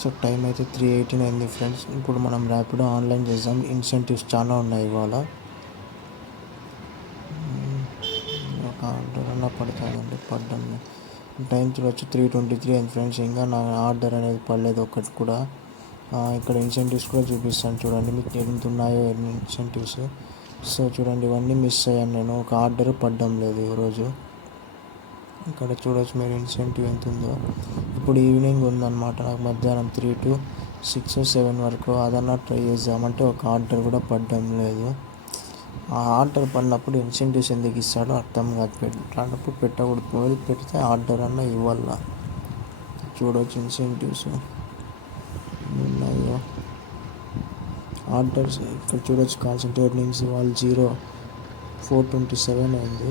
So time అయితే 3:18 అయింది friends. ఇప్పుడు మనం ర్యాపిడో ఆన్లైన్ చేద్దాం. ఇన్సెంటివ్స్ చాలా ఉన్నాయి ఇవాళ. ఒక ఆర్డర్ అన్నా పడుతుందండి, పడ్డం. టైం చూడొచ్చు 3:23 అయింది ఫ్రెండ్స్. ఇంకా నా ఆర్డర్ అనేది పడలేదు ఒక్కటి కూడా. ఇక్కడ ఇన్సెంటివ్స్ కూడా చూపిస్తాను చూడండి మీకు ఎంత ఉన్నాయో ఇన్సెంటివ్స్. సో చూడండి ఇవన్నీ మిస్ అయ్యాను నేను. ఒక ఆర్డర్ పడ్డం లేదు ఈరోజు. ఇక్కడ చూడవచ్చు మీరు ఇన్సెంటివ్ ఎంత ఉందో. ఇప్పుడు ఈవినింగ్ ఉందన్నమాట, నాకు మధ్యాహ్నం 3 to 6 or 7 వరకు. అదన్నా ట్రై చేద్దామంటే ఒక ఆర్డర్ కూడా పడ్డం లేదు. ఆ ఆర్డర్ పడినప్పుడు ఇన్సెంటివ్స్ ఎందుకు ఇస్తాడో అర్థం కాదు. పెట్టినప్పుడు పెట్టకూడదు, మొబైల్ పెడితే ఆర్డర్ అన్నా ఇవ్వాల. చూడవచ్చు ఇన్సెంటివ్స్ ఉన్నాయో. ఆర్డర్స్ ఇక్కడ చూడవచ్చు. కాన్సన్ట్రేట్ నుంచి వాళ్ళు 0.427 అయింది.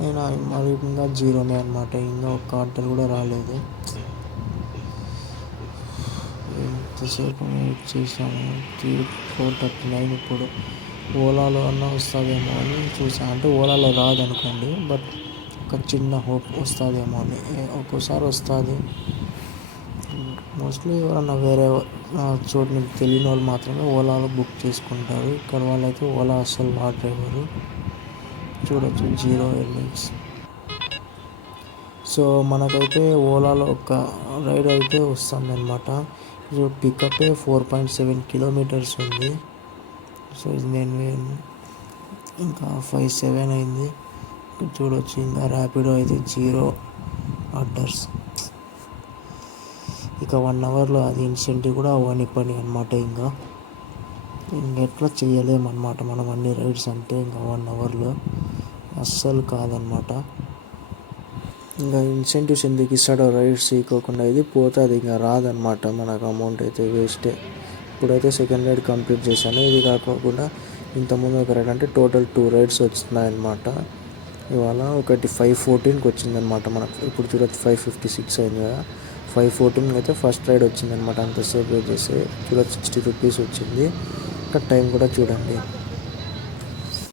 అయినా మరి ఇంకా జీరోనే అనమాట. ఇంకా ఒక ఆర్డర్ కూడా రాలేదు. ఎంతసేపు వెయిట్ చేసాము. 4:39. ఇప్పుడు ఓలాలో అన్నా వస్తుందేమో అని చూసాను. అంటే ఓలాలో రాదనుకోండి, బట్ ఒక చిన్న హోప్ వస్తుందేమో అని. ఒక్కోసారి వస్తుంది. మోస్ట్లీ ఎవరన్నా వేరే చోటు మీకు తెలియని వాళ్ళు మాత్రమే ఓలాలో బుక్ చేసుకుంటారు. ఇక్కడ వాళ్ళైతే ఓలా అస్సలు వాడరు. చూడవచ్చు 0 ఎర్నింగ్స్. సో మనకైతే ఓలాలో ఒక రైడ్ అయితే వస్తుంది అనమాట. సో పికప్ 4.7 kilometers ఉంది. సో నేను ఇంకా 5:07 అయింది. చూడవచ్చు ఇంకా ర్యాపిడో అయితే 0 ఆర్డర్స్. ఇక 1 అవర్లో అది ఇన్సెంటివ్ కూడా అవ్వని పని అనమాట. ఇంకా ఎట్లా చేయలేమన్నమాట మనం అన్ని రైడ్స్ అంటే. ఇంకా 1 అవర్లో అస్సలు కాదనమాట. ఇంకా ఇన్సెంటివ్స్ ఎందుకు ఇస్తాడో రైడ్స్ ఇవ్వకుండా ఇది పోతుంది, ఇంకా రాదనమాట మనకు. అమౌంట్ అయితే వేస్టే. ఇప్పుడైతే సెకండ్ రైడ్ కంప్లీట్ చేశాను. ఇది కాకుండా ఇంతకుముందు ఒక రైడ్ అంటే టోటల్ 2 రైడ్స్ వచ్చినాయన్నమాట ఇవాళ. ఒకటి 5:14కి వచ్చిందనమాట మనకు. ఇప్పుడు చూడొచ్చు 5:56 అయింది కదా. 5:14 అయితే ఫస్ట్ రైడ్ వచ్చిందనమాట. అంతసేపు వెయిట్ చేస్తే చూడొచ్చు 60 రూపీస్ వచ్చింది. ఇంకా టైం కూడా చూడండి.